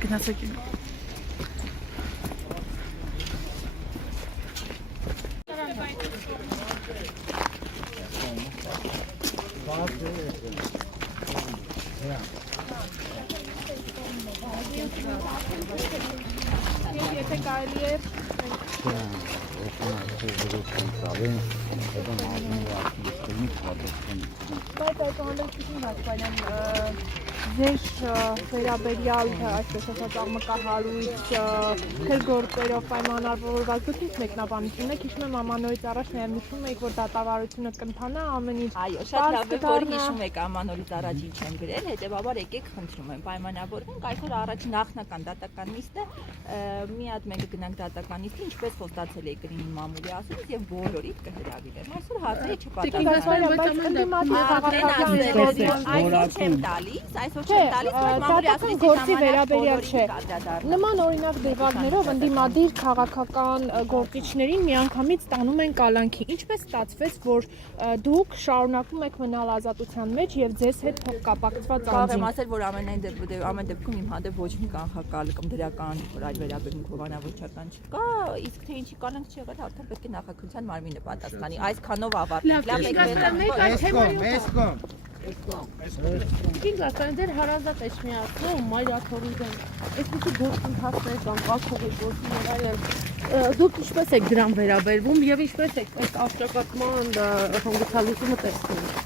Գնացեք Եթե կարելի է բայց այդ հանդեպություն հասկանան ձեր վերաբերյալ այսպես ասած աղմկահարույց քրգործերով պայմանավորված դուք մեկնաբանություն եք հիշում եմ ամանորից առաջ նաև նշում եք որ դատավարությունը կընթանա ամեն ինչ այո շատ լավ է որ հիշում եք ամանորից առաջ ինչ եմ գրել հետեւաբար եկեք խնդրում եմ պայմանավորվենք այսօր առաջ նախնական դատական նիստը մի հատ մենք գնանք դատական նիստի ինչպես խոստացել էի կլինի մամուլի ասած եւ բոլորիդ կհրավիրեմ այսօր հարցերը չպատասխանեցին այսօր չեմ տալիս բայց մամուլի ասած գործի վերաբերյալ չէ նման օրինակ դեպքերով ընդդիմադիր քաղաքական գործիչներին միանգամից տանում են կալանքի ինչպես ստացվեց որ դուք շարունակում եք մնալ ազատության մեջ եւ ձեզ հետ փոխկապակցված կարող եմ ասել որ ամեն դեպքում իմ հանդեպ ոչ մի կանխակալ կամ դրական որ այլ վերաբերմունք հովանավորչական չկա իսկ թե ինչի կանանք չի եղել արդեն պետք է նախաքրության մարմինը պատասխանի այսքանով ավարտենք Ինչ ասեմ դեր հարազատ էջմիածը մայրաթորուդեն այսպիսի գործընթացներ կամ ակողի գործիներ դուք ինչպես եք դրան վերաբերվում եւ ինչպես եք այս արտակարգման հանգուցալուծումը տեսնում